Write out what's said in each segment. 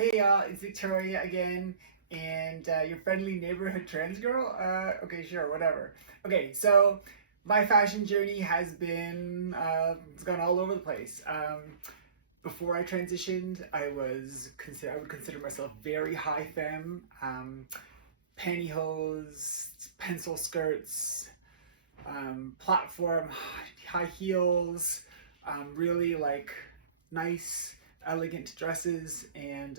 Hey y'all, it's Victoria again, and your friendly neighborhood trans girl. Okay, sure, whatever. Okay, so my fashion journey has been it's gone all over the place. Before I transitioned, I would consider myself very high femme. Pantyhose, pencil skirts, platform, high heels, really like nice, elegant dresses, and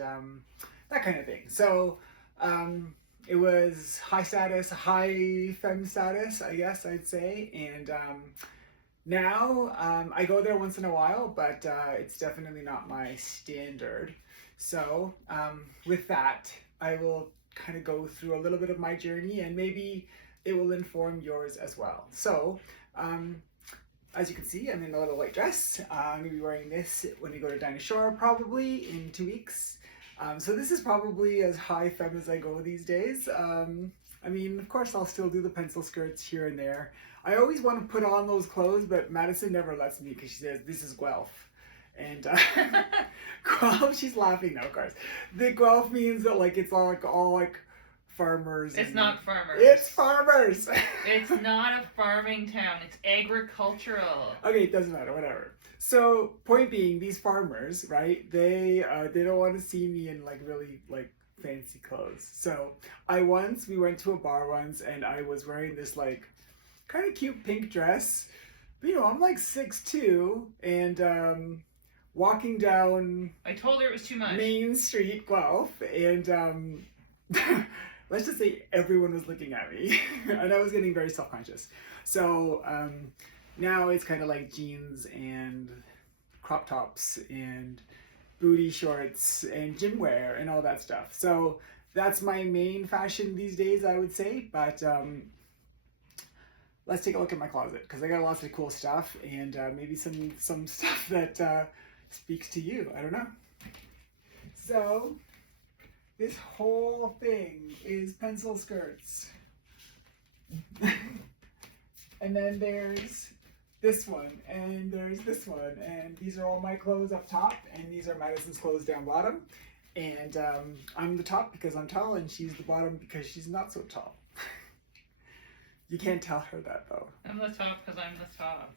that kind of thing. So um, it was high status, high femme status, I guess I'd say. And now I go there once in a while, but it's definitely not my standard. So with that, I will kind of go through a little bit of my journey, and maybe it will inform yours as well. So, um, as you can see, I'm in a little white dress. I'm going to be wearing this when we go to Dinosaur probably in 2 weeks. So this is probably as high femme as I go these days. I mean, of course, I'll still do the pencil skirts here and there. I always want to put on those clothes, but Madison never lets me because she says, this is Guelph. And Guelph, she's laughing now, of course. The Guelph means that like it's all like farmers. It's not farmers. It's farmers. It's not a farming town. It's agricultural. Okay, it doesn't matter. Whatever. So, point being, these farmers, right? They don't want to see me in like really like fancy clothes. So, we went to a bar once, and I was wearing this like kind of cute pink dress. But, you know, I'm like 6'2", and walking down. I told her it was too much. Main Street, Guelph, and let's just say everyone was looking at me, and I was getting very self-conscious. So now it's kind of like jeans and crop tops and booty shorts and gym wear and all that stuff. So that's my main fashion these days, I would say. But let's take a look at my closet, because I got lots of cool stuff, and maybe some stuff that speaks to you. I don't know. So this whole thing is pencil skirts. And then there's this one, and there's this one, and these are all my clothes up top, and these are Madison's clothes down bottom. And I'm the top because I'm tall, and she's the bottom because she's not so tall. You can't tell her that though. I'm the top because I'm the top.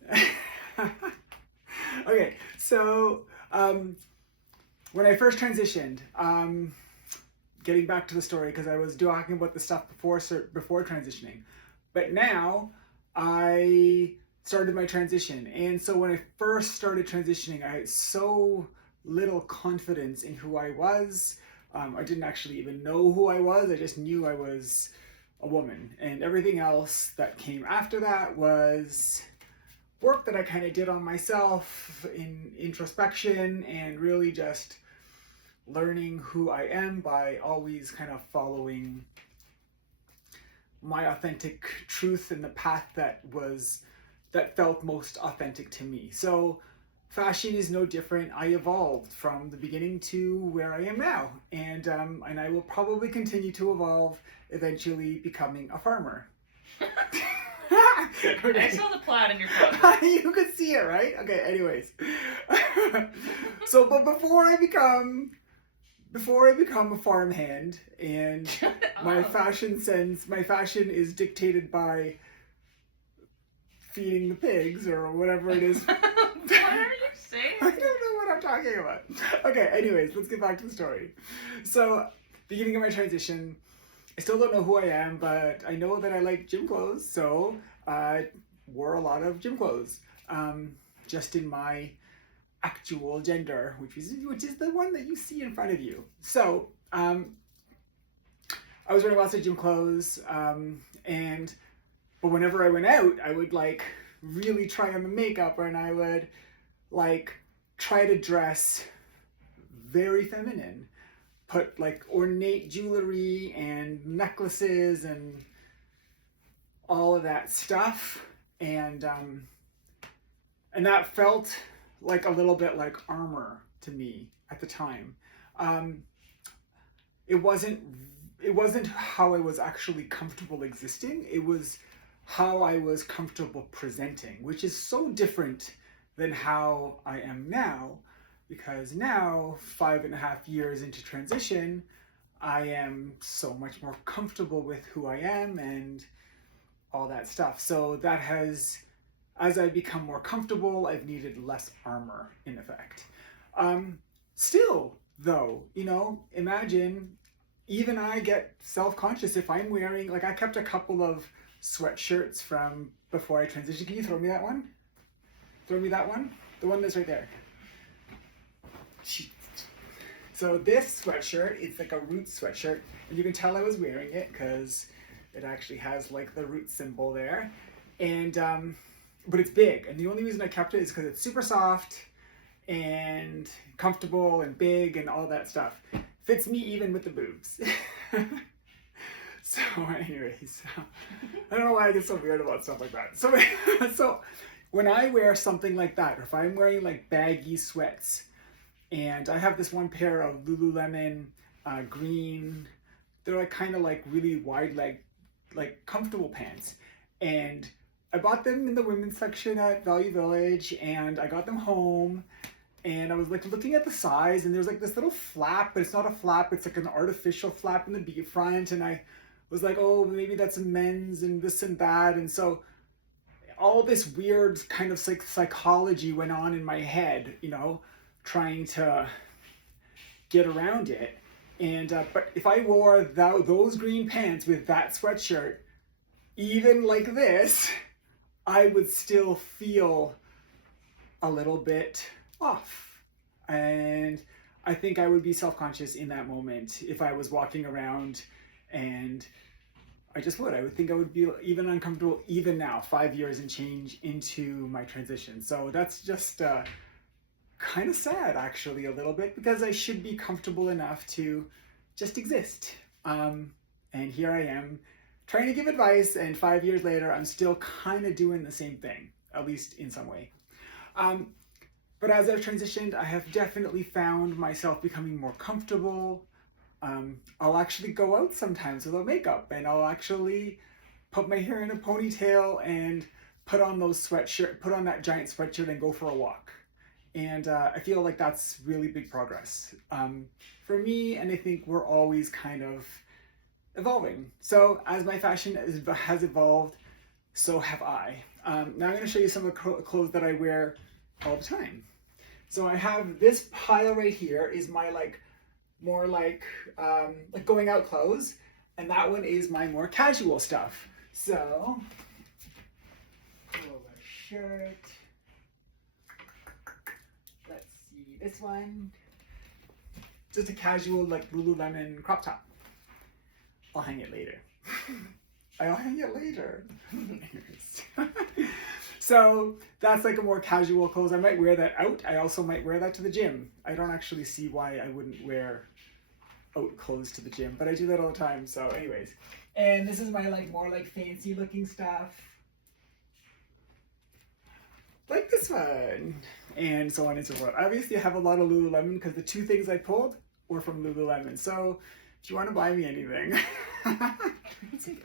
Okay, so when I first transitioned, getting back to the story, because I was talking about the stuff before transitioning, but now I started my transition. And so when I first started transitioning, I had so little confidence in who I was. I didn't actually even know who I was. I just knew I was a woman, and everything else that came after that was work that I kind of did on myself in introspection, and really just learning who I am by always kind of following my authentic truth and the path that felt most authentic to me. So fashion is no different. I evolved from the beginning to where I am now, and I will probably continue to evolve, eventually becoming a farmer. Okay. I saw the plaid in your closet. You could see it, right? Okay, anyways. So, but before I become a farmhand, and my fashion is dictated by feeding the pigs or whatever it is. What are you saying? I don't know what I'm talking about. Okay, anyways, let's get back to the story. So, beginning of my transition, I still don't know who I am, but I know that I like gym clothes, so I wore a lot of gym clothes, just in my actual gender, which is the one that you see in front of you. So I was wearing lots of gym clothes, but whenever I went out, I would like really try on the makeup, and I would like try to dress very feminine, put like ornate jewelry and necklaces and all of that stuff, and that felt like a little bit like armor to me at the time. It wasn't how I was actually comfortable existing. It was how I was comfortable presenting, which is so different than how I am now. because now, 5.5 years into transition, I am so much more comfortable with who I am and all that stuff. So that has, as I become more comfortable, I've needed less armor in effect. Still, though, imagine even I get self-conscious if I'm wearing, like, I kept a couple of sweatshirts from before I transitioned. Can you throw me that one? Throw me that one? The one that's right there. So this sweatshirt, it's like a Roots sweatshirt, and you can tell I was wearing it because it actually has like the Roots symbol there. And but it's big, and the only reason I kept it is because it's super soft and comfortable and big and all that stuff. Fits me even with the boobs. So anyways, I don't know why I get so weird about stuff like that. So when I wear something like that, or if I'm wearing like baggy sweats, and I have this one pair of Lululemon green, they're like kind of like really wide leg, like comfortable pants. And I bought them in the women's section at Value Village, and I got them home, and I was like looking at the size, and there's like this little flap, but it's not a flap, it's like an artificial flap in the front, and I was like, oh, maybe that's a men's and this and that. And so all this weird kind of psychology went on in my head, trying to get around it. And but if I wore those green pants with that sweatshirt, even like this, I would still feel a little bit off. And I think I would be self-conscious in that moment if I was walking around, and I would think I would be even uncomfortable even now, 5 years and change into my transition. So that's just kind of sad, actually, a little bit, because I should be comfortable enough to just exist. And here I am trying to give advice, and 5 years later, I'm still kind of doing the same thing, at least in some way. But as I've transitioned, I have definitely found myself becoming more comfortable. I'll actually go out sometimes without makeup, and I'll actually put my hair in a ponytail and put on that giant sweatshirt and go for a walk. And I feel like that's really big progress for me, and I think we're always kind of evolving. So as my fashion has evolved, so have I. Now I'm going to show you some of the clothes that I wear all the time. So I have this pile right here is my more going out clothes, and that one is my more casual stuff. So pullover shirt. Let's see, this one, just a casual like Lululemon crop top. I'll hang it later. I'll hang it later. So that's like a more casual clothes. I might wear that out. I also might wear that to the gym. I don't actually see why I wouldn't wear out clothes to the gym, but I do that all the time. So anyways, and this is my more fancy looking stuff, like this one, and so on and so forth. Obviously I have a lot of Lululemon because the two things I pulled were from Lululemon. So if you want to buy me anything, it's okay.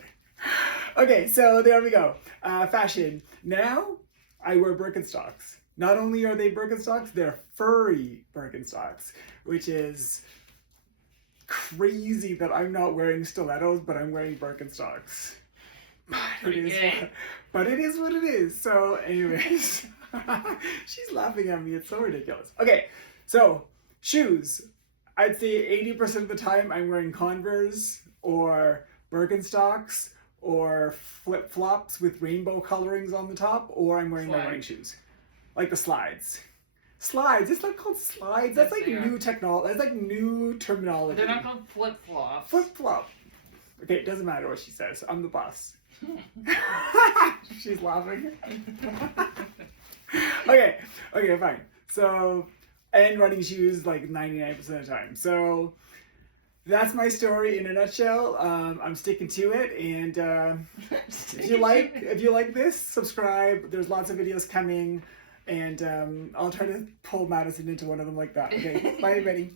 Okay, so there we go. Fashion. Now I wear Birkenstocks. Not only are they Birkenstocks, they're furry Birkenstocks, which is crazy that I'm not wearing stilettos, but I'm wearing Birkenstocks. But it is what it is. So anyways, she's laughing at me. It's so ridiculous. Okay, so shoes. I'd say 80% of the time I'm wearing Converse or Birkenstocks or flip-flops with rainbow colorings on the top, or I'm wearing my running shoes. Like the slides. Slides, it's not called slides. That's like new technology. That's like new terminology. They're not called flip-flops. Flip-flop. Okay, it doesn't matter what she says. I'm the boss. She's laughing. Okay, fine. So, and running shoes like 99% of the time. So that's my story in a nutshell. I'm sticking to it, and if you like this, subscribe. There's lots of videos coming, and I'll try to pull Madison into one of them like that. Okay, bye everybody.